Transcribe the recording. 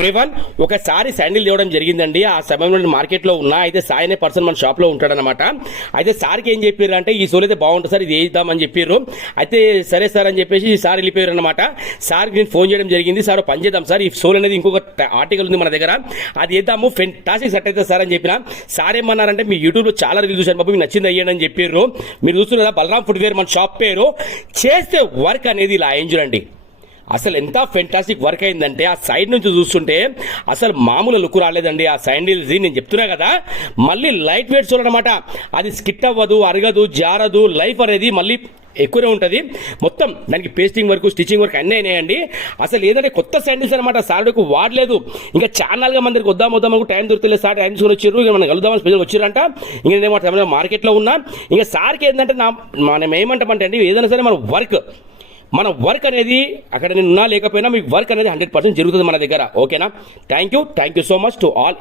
Everyone, ఒకసారి sandal తేవడం జరిగిందండి. ఆ సమయంలో నేను మార్కెట్లో ఉన్నా. అయితే సాయి అనే పర్సన్ మన షాప్లో ఉంటాడనమాట. అయితే సార్కి ఏం చెప్పారు అంటే, ఈ సోల్ అయితే బాగుంటుంది సార్, ఇది వేద్దామని చెప్పారు. అయితే సరే సార్ అని చెప్పేసి సార్ వెళ్ళిపోయారు అనమాట. సార్కి నేను ఫోన్ చేయడం జరిగింది. సార్ పని చేద్దాం సార్, ఈ సోల్ అనేది ఇంకొక ఆర్టికల్ ఉంది మన దగ్గర, అది వేద్దాము, ఫెంటాస్టిక్ సెట్ అవుతుంది సార్ అని చెప్పిన. సార్ ఏమన్నారంటే, మీ యూట్యూబ్లో చాలా రివ్యూస్ చూశాను బాబు, మీకు నచ్చింది అయ్యండి అని చెప్పారు. మీరు చూస్తున్నారు బలరాం ఫుట్వేర్ మన షాప్ పేరు. చేస్తే వర్క్ అనేది ఇలా ఎంజులండి. అసలు ఎంత ఫెంటాస్టిక్ వర్క్ అయిందంటే, ఆ సైడ్ నుంచి చూస్తుంటే అసలు మామూలు లుక్ రాలేదండి. ఆ శాండిల్స్ నేను చెప్తున్నా కదా, మళ్ళీ లైట్ వెయిట్ చూడనమాట. అది స్కిట్ అవ్వదు, అరగదు, జారదు, లైఫ్ అనేది మళ్ళీ ఎక్కువనే ఉంటుంది. మొత్తం దానికి పేస్టింగ్ వర్క్, స్టిచ్చింగ్ వర్క్ అన్నీ అయినాయండి. అసలు ఏదంటే కొత్త శాండిల్స్ అనమాట, సార్కు వాడలేదు. ఇంకా ఛానల్గా మందికి వద్దాం అనుకో టైం దొరకలేదు. సార్ టైం తీసుకొని వచ్చారు, ఇంకా మనం కలుద్దామని స్పెషల్ వచ్చారంట. ఇంకా నేనేమంటే మార్కెట్లో ఉన్నా. ఇంకా సార్కి ఏంటంటే మనం ఏమంటామంటే అండి, ఏదైనా సరే మన వర్క్ అనేది అక్కడ నేను ఉన్నా లేకపోయినా మీ వర్క్ అనేది 100% జరుగుతుంది మన దగ్గర. ఓకేనా? Thank you so much to all.